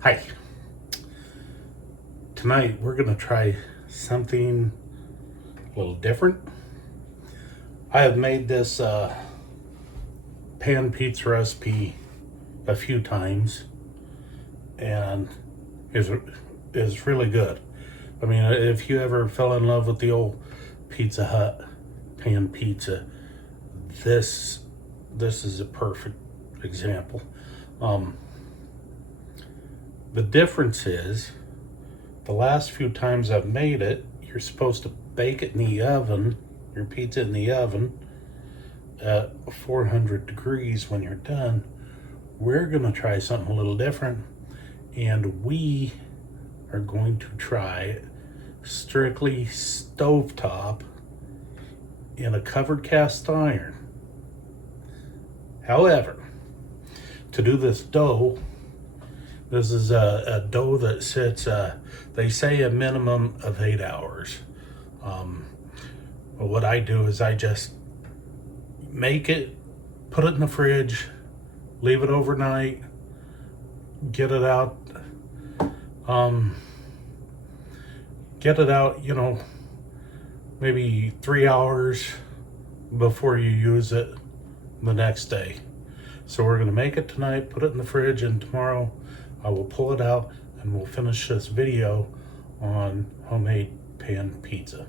Hi. Tonight we're going to try something a little different. I have made this pan pizza recipe a few times and is really good. I mean, if you ever fell in love with the old Pizza Hut pan pizza, this is a perfect example. The difference is the last few times I've made it, you're supposed to bake it in the oven, your pizza in the oven at 400 degrees when you're done. We're gonna try something a little different, and we are going to try strictly stovetop in a covered cast iron. However, to do this dough, this is a dough that sits, they say a minimum of 8 hours. But what I do is I just make it, put it in the fridge, leave it overnight, get it out, maybe 3 hours before you use it the next day. So we're gonna make it tonight, put it in the fridge, and tomorrow I will pull it out and we'll finish this video on homemade pan pizza.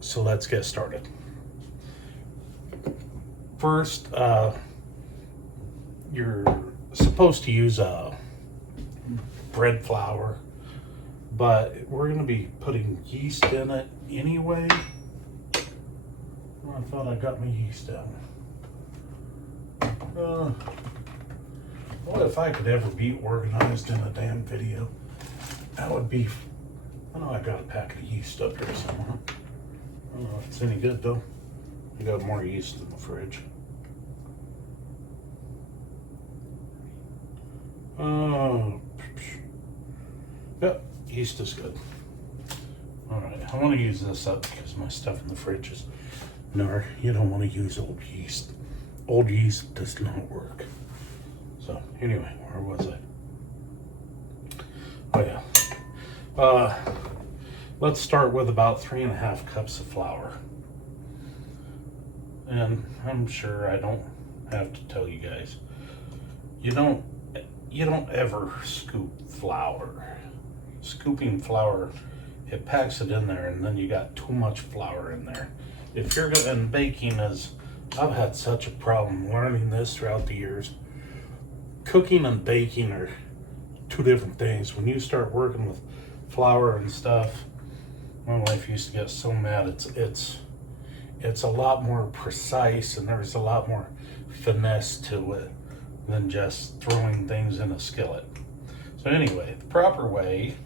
So let's get started. First, you're supposed to use bread flour, but we're going to be putting yeast in it anyway. Oh, I thought I got my yeast out. Well, if I could ever be organized in a damn video, that would be. I know I got a packet of yeast up here somewhere. I don't know if it's any good though. I got more yeast in the fridge. Oh, yep, yeast is good. All right, I want to use this up because my stuff in the fridge is. No, you don't want to use old yeast. Old yeast does not work. So anyway, where was I? Oh yeah. Let's start with about 3.5 cups of flour. And I'm sure I don't have to tell you guys, you don't ever scoop flour. Scooping flour, it packs it in there and then you got too much flour in there. If you're gonna, and baking is, I've had such a problem learning this throughout the years. Cooking and baking are two different things. When you start working with flour and stuff, my wife used to get so mad. It's a lot more precise and there's a lot more finesse to it than just throwing things in a skillet. So anyway, the proper way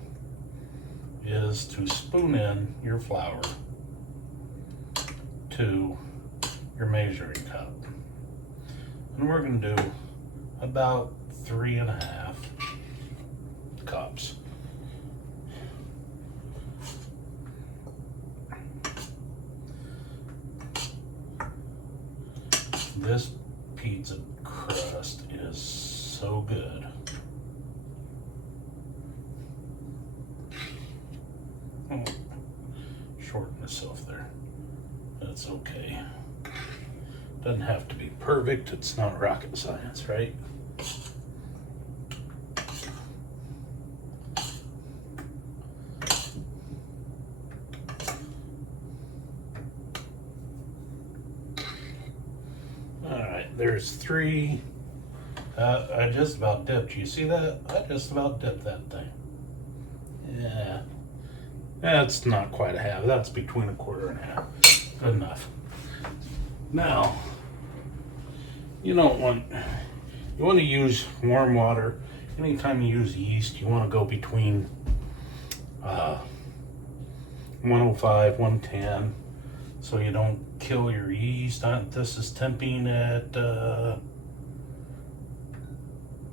is to spoon in your flour to your measuring cup. And we're gonna do about 3.5 cups. This pizza crust is so good. Oh, shorten myself there. That's okay. Doesn't have to be perfect. It's not rocket science, right? There's 3. I just about dipped. You see that? I just about dipped that thing. Yeah. That's not quite a half. That's between 1/4 and 1/2. Good enough. Now, you want to use warm water. Anytime you use yeast, you want to go between 105, 110. So you don't kill your yeast. This is temping at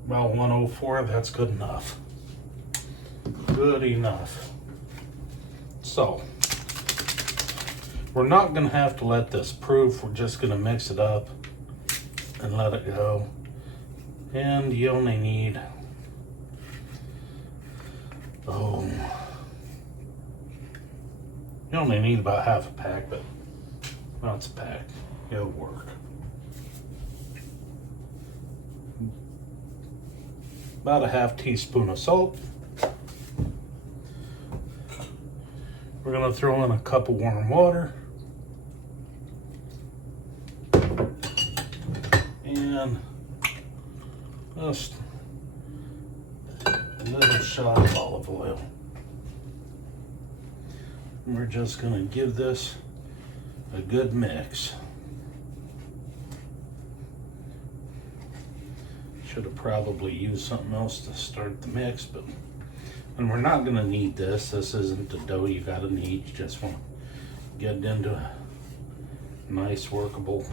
about 104. That's good enough. Good enough. So we're not going to have to let this proof. We're just going to mix it up and let it go. And you only need So you only need about half a pack, but well, it's a pack. It'll work. About a half teaspoon of salt. We're gonna throw in a cup of warm water. And just a little shot of olive oil. And we're just gonna give this a good mix. Should have probably used something else to start the mix, but and we're not gonna need this. This isn't the dough you gotta need. You just want to get it into a nice workable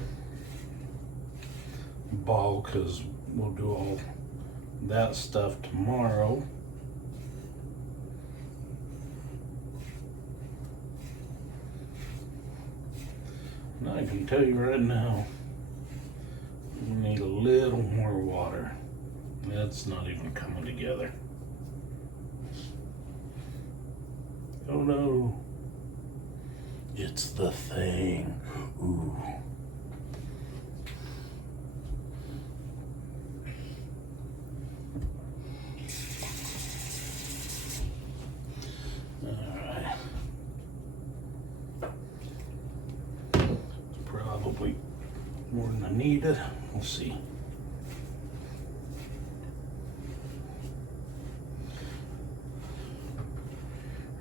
ball, because we'll do all that stuff tomorrow. And I can tell you right now, we need a little more water. That's not even coming together. Oh no. It's the thing. Ooh. Alright. Probably more than I needed. We'll see.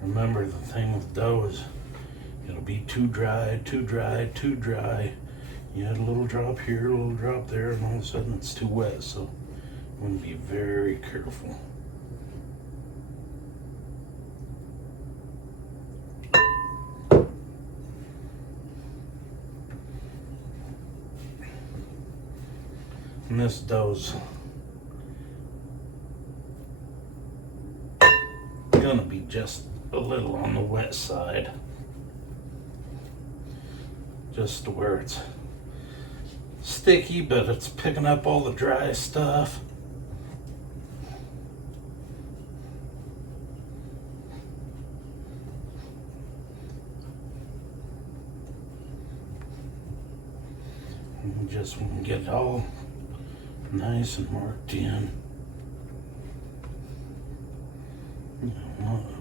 Remember, the thing with dough is it'll be too dry, too dry, too dry. You add a little drop here, a little drop there, and all of a sudden it's too wet. So you want to be very careful. And this dough's gonna be just a little on the wet side, just to where it's sticky, but it's picking up all the dry stuff. And we just want to get it all nice and marked in.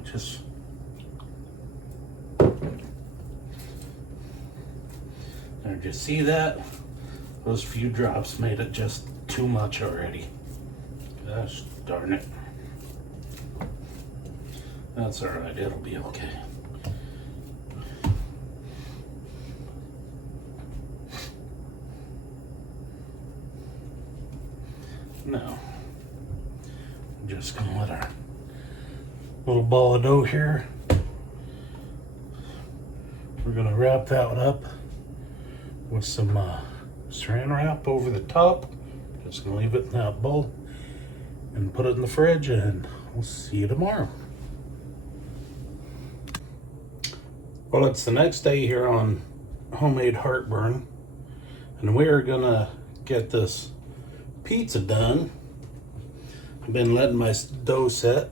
Just there, just see that? Those few drops made it just too much already. Gosh darn it. That's all right, it'll be okay. Now, I'm just gonna let our little ball of dough here. We're gonna wrap that one up with some saran wrap over the top. Just gonna leave it in that bowl and put it in the fridge, and we'll see you tomorrow. Well, it's the next day here on Homemade Heartburn, and we're gonna get this pizza done. I've been letting my dough set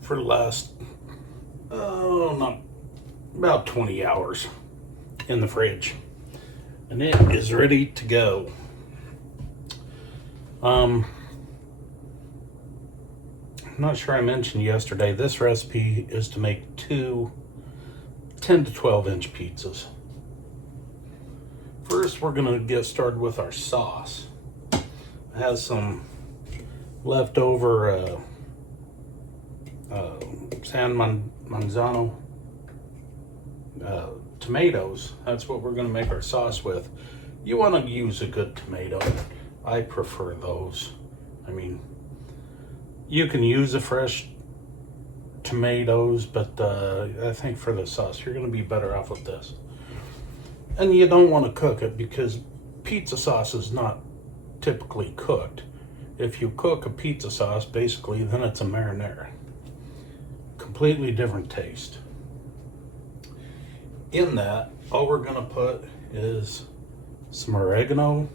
for the last, not about 20 hours in the fridge, and it is ready to go. I'm not sure I mentioned yesterday, this recipe is to make two 10 to 12 inch pizzas. First, we're gonna get started with our sauce. I have some leftover San Manzano tomatoes. That's what we're going to make our sauce with. You want to use a good tomato. I prefer those. I mean, you can use the fresh tomatoes, but I think for the sauce, you're going to be better off with this. And you don't want to cook it, because pizza sauce is not typically cooked. If you cook a pizza sauce, basically, then it's a marinara. Completely different taste. In that, all we're gonna put is some oregano,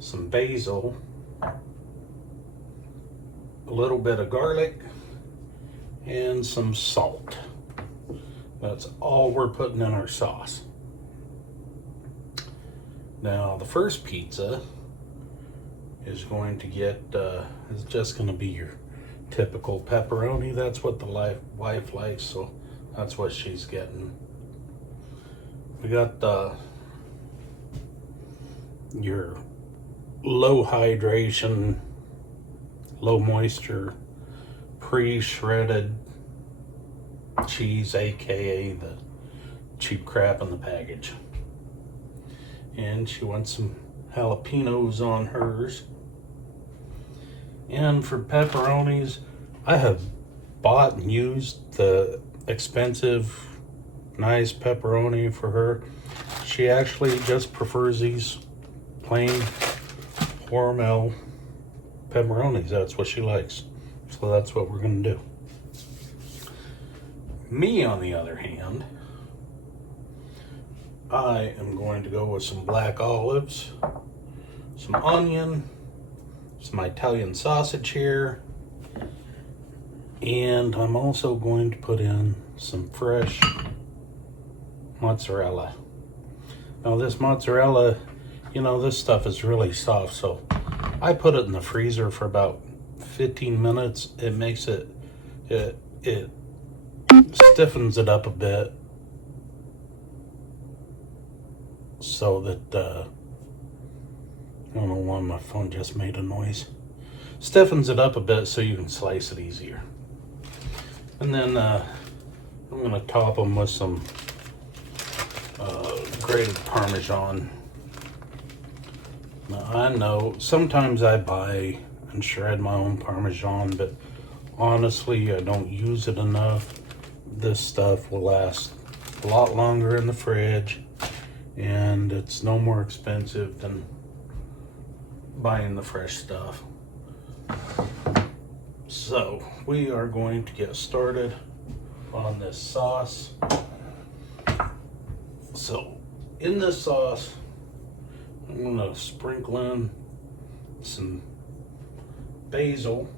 some basil, a little bit of garlic, and some salt. That's all we're putting in our sauce. Now the first pizza is going to get, is just going to be your typical pepperoni. That's what the wife likes, so that's what she's getting. We got your low hydration, low moisture, pre-shredded cheese, aka the cheap crap in the package. And she wants some jalapenos on hers. And for pepperonis, I have bought and used the expensive, nice pepperoni for her. She actually just prefers these plain Hormel pepperonis. That's what she likes. So that's what we're gonna do. Me, on the other hand, I am going to go with some black olives, some onion, some Italian sausage here, and I'm also going to put in some fresh mozzarella. Now this mozzarella, you know, this stuff is really soft, so I put it in the freezer for about 15 minutes. It makes it stiffens it up a bit so that I don't know why my phone just made a noise. Stiffens it up a bit so you can slice it easier. And then I'm gonna top them with some grated Parmesan. Now I know sometimes I buy and shred my own Parmesan, but honestly I don't use it enough. This stuff will last a lot longer in the fridge, and it's no more expensive than buying the fresh stuff. So we are going to get started on this sauce. So in this sauce, I'm gonna sprinkle in some basil.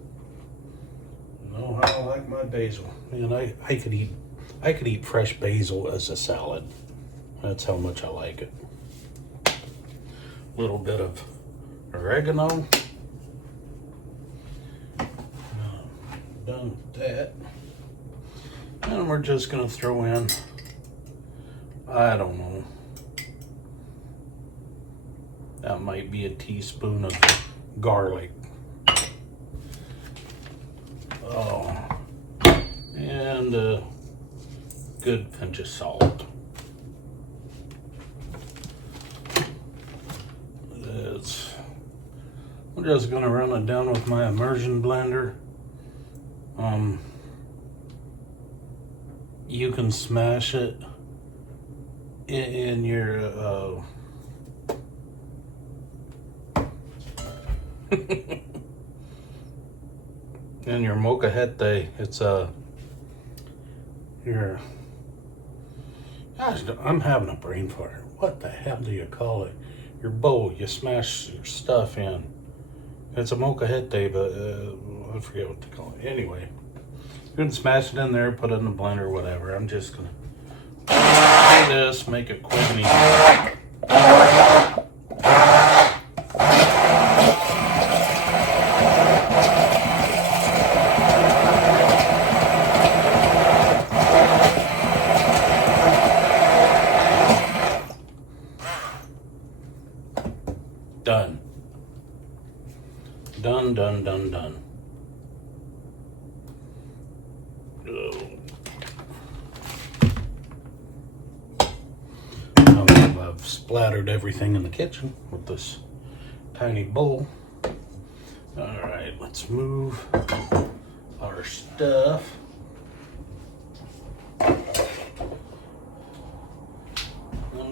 You know how I like my basil. Man, I could eat fresh basil as a salad. That's how much I like it. A little bit of oregano. Done with that. And we're just gonna throw in, I don't know, that might be a teaspoon of garlic. Oh, and a good pinch of salt. I'm just gonna run it down with my immersion blender. You can smash it in your in your molcajete. It's your, gosh, I'm having a brain fart. What the hell do you call it? Your bowl. You smash your stuff in. It's a molcajete, but I forget what to call it. Anyway, you can smash it in there, put it in the blender, whatever. I'm just gonna do this, make it quick and easy. Done. Done, done, done, done. I've splattered everything in the kitchen with this tiny bowl. All right, let's move our stuff. I'm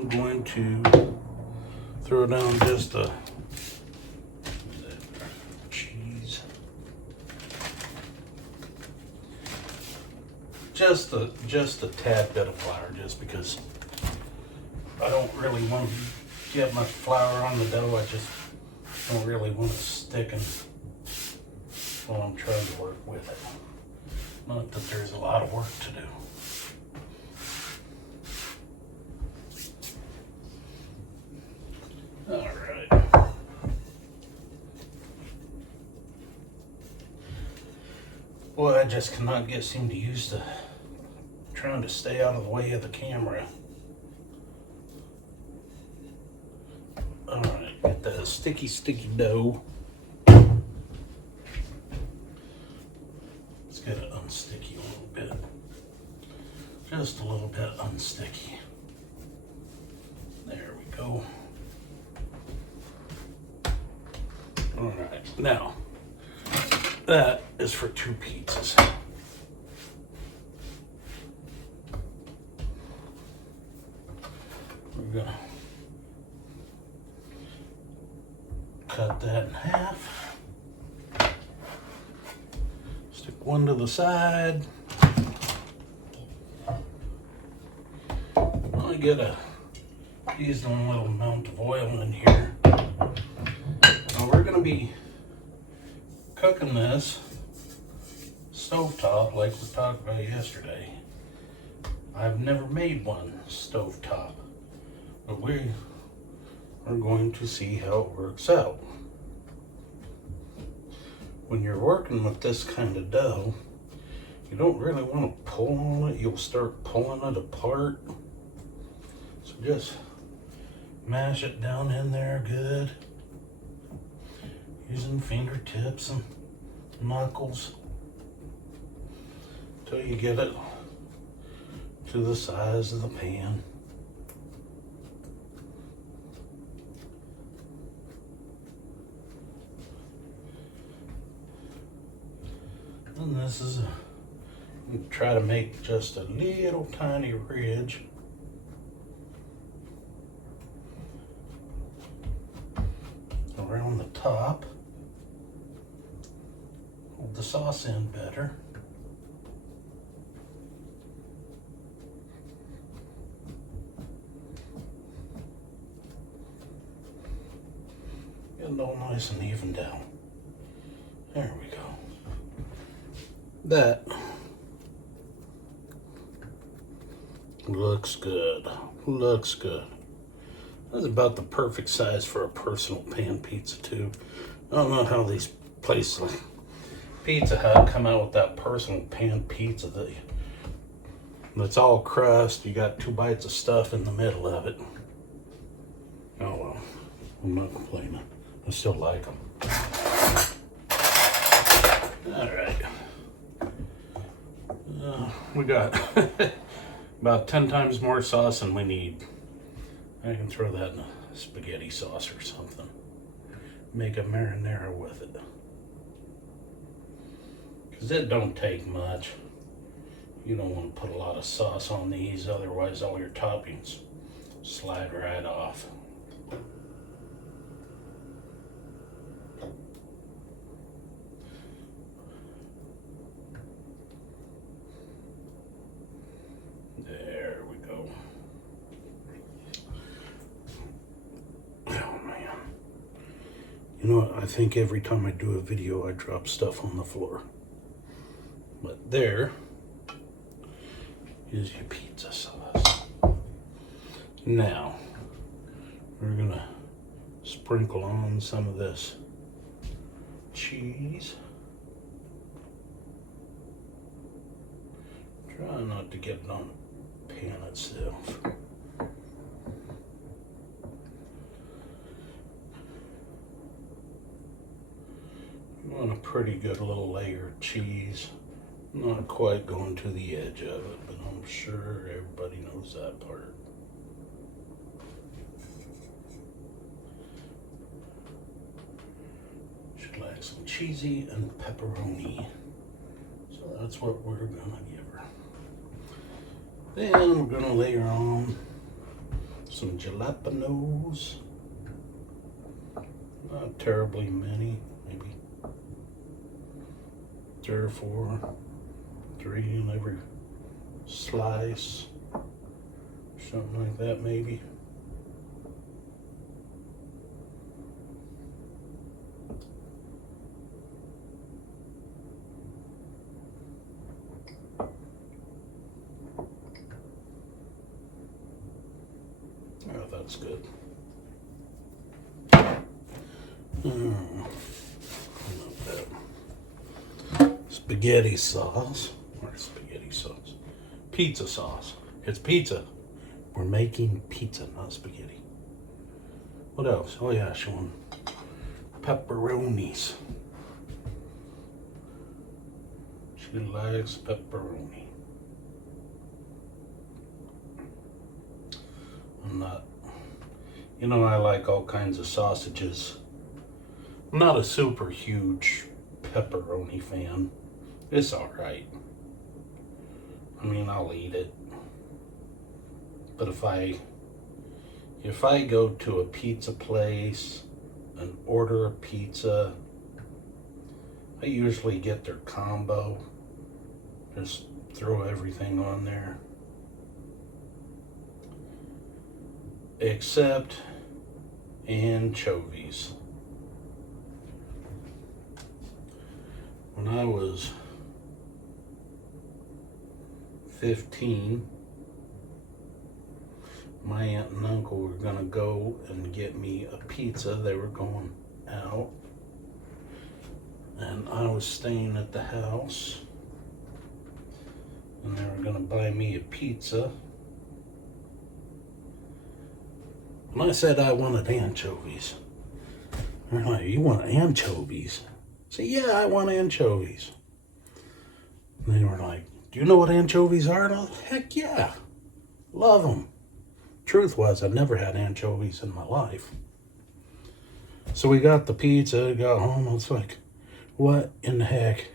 going to throw down just a cheese, just a tad bit of flour, just because I don't really want to get much flour on the dough. I just don't really want it sticking. while I'm trying to work with it. Not that there's a lot of work to do. All right. Boy, I just cannot seem to use the, trying to stay out of the way of the camera. All right, get that sticky dough. Let's get it unsticky a little bit. Just a little bit unsticky. There we go. All right, now that is for 2 pizzas. We're gonna cut that in half. Stick one to the side. I get a decent little amount of oil in here. Now we're gonna be cooking this stovetop like we talked about yesterday. I've never made one stovetop, but we are going to see how it works out. When you're working with this kind of dough, you don't really want to pull on it. You'll start pulling it apart. So just mash it down in there good, using fingertips and knuckles until you get it to the size of the pan. And this is try to make just a little tiny ridge. Around the top. Hold the sauce in better. Get it all nice and even down. There we go. That looks good. Looks good. That's about the perfect size for a personal pan pizza too. I don't know how these places like Pizza Hut come out with that personal pan pizza that's all crust. You got 2 bites of stuff in the middle of it. Oh well, I'm not complaining. I still like them. All right. We got about 10 times more sauce than we need. I can throw that in a spaghetti sauce or something. Make a marinara with it. Because it don't take much. You don't want to put a lot of sauce on these, otherwise all your toppings slide right off. There we go. Oh man. You know what? I think every time I do a video I drop stuff on the floor. But there is your pizza sauce. Now, we're gonna sprinkle on some of this cheese. Try not to get it on the pan itself. You want a pretty good little layer of cheese. Not quite going to the edge of it, but I'm sure everybody knows that part. Should like some cheesy and pepperoni. So that's what we're gonna give her. Then we're gonna layer on some jalapenos. Not terribly many, maybe 3 or 4. 3 in every slice, something like that maybe. smells good. Spaghetti sauce. Or spaghetti sauce. Pizza sauce. It's pizza. We're making pizza, not spaghetti. What else? Oh yeah, showing pepperonis. She likes pepperoni. I'm not, you know, I like all kinds of sausages. I'm not a super huge pepperoni fan. It's all right. I mean, I'll eat it. But if I go to a pizza place and order a pizza, I usually get their combo. Just throw everything on there. Except anchovies. When I was 15, my aunt and uncle were gonna go and get me a pizza. They were going out, and I was staying at the house, and they were gonna buy me a pizza. And I said I wanted anchovies. They're like, you want anchovies? I said, yeah, I want anchovies. And they were like, do you know what anchovies are? And I was, heck yeah, love them. Truth was, I'd never had anchovies in my life. So we got the pizza, got home, I was like, what in the heck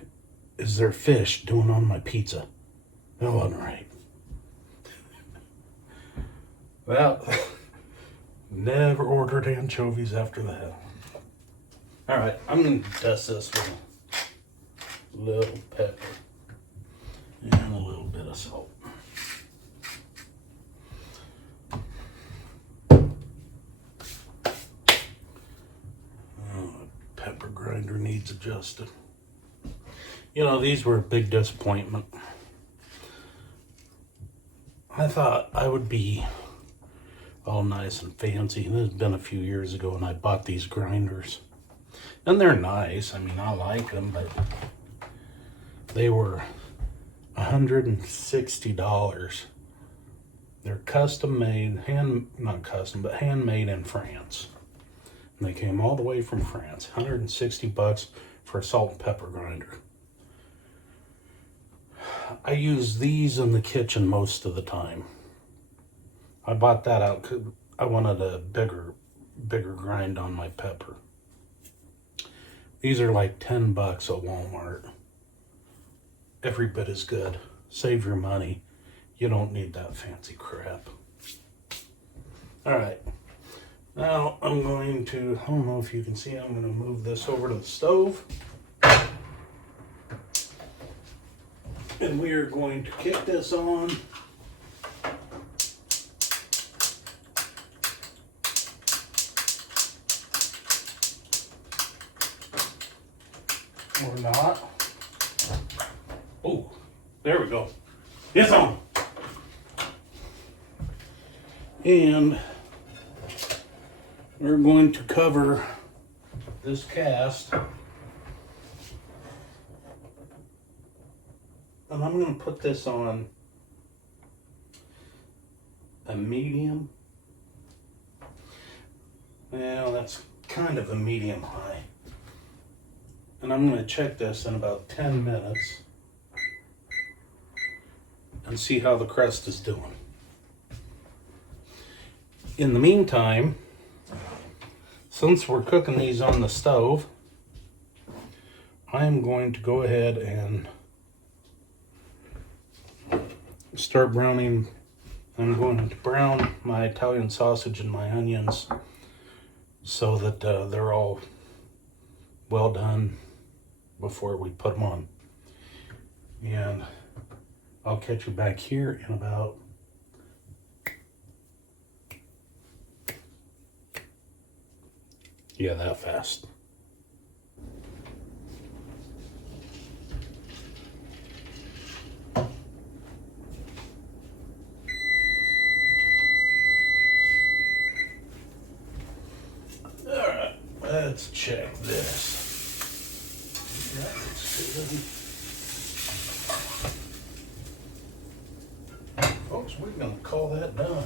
is their fish doing on my pizza? That wasn't right. Well, never ordered anchovies after that. All right, I'm going to test this with a little pepper and a little bit of salt. Pepper grinder needs adjusted. You know, these were a big disappointment. I thought I would be all nice and fancy, and it's been a few years ago, and I bought these grinders. And they're nice. I mean, I like them, but they were $160. They're custom made, not custom, but handmade in France. And they came all the way from France. $160 for a salt and pepper grinder. I use these in the kitchen most of the time. I bought that out because I wanted a bigger grind on my pepper. These are like $10 at Walmart. Every bit as good. Save your money. You don't need that fancy crap. All right. Now I'm going to, I don't know if you can see, I'm going to move this over to the stove. And we are going to kick this on. Or not. Oh, there we go. It's on. And we're going to cover this cast. And I'm going to put this on a medium. Well, that's kind of a medium high. And I'm going to check this in about 10 minutes and see how the crust is doing. In the meantime, since we're cooking these on the stove, I'm going to go ahead and start browning. I'm going to brown my Italian sausage and my onions so that they're all well done before we put them on. And I'll catch you back here in about that fast. let's check this. Yeah, it's good. Folks, we're gonna call that done.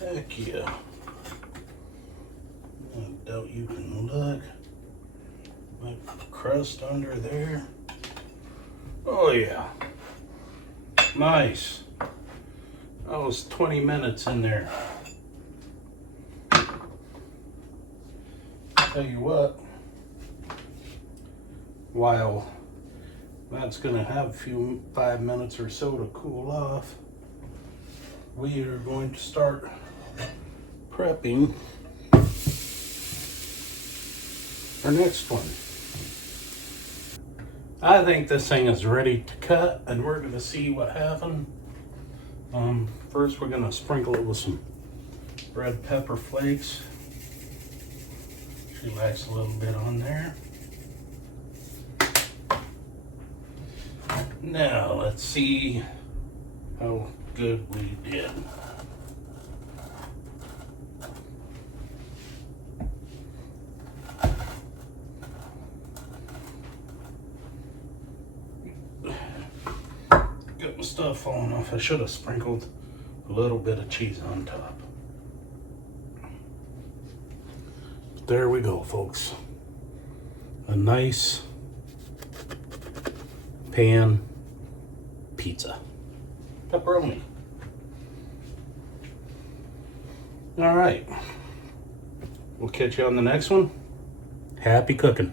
Heck yeah. I doubt you can look. My crust under there. Oh yeah. Nice. That was 20 minutes in there. Tell you what, while that's gonna have a few 5 minutes or so to cool off, we are going to start prepping our next one. I think this thing is ready to cut, and we're gonna see what happened. First we're gonna sprinkle it with some red pepper flakes. She likes a little bit on there. Now let's see how good we did. Got my stuff falling off. I should have sprinkled a little bit of cheese on top. But there we go, folks. A nice pan pizza. Pepperoni. All right. We'll catch you on the next one. Happy cooking.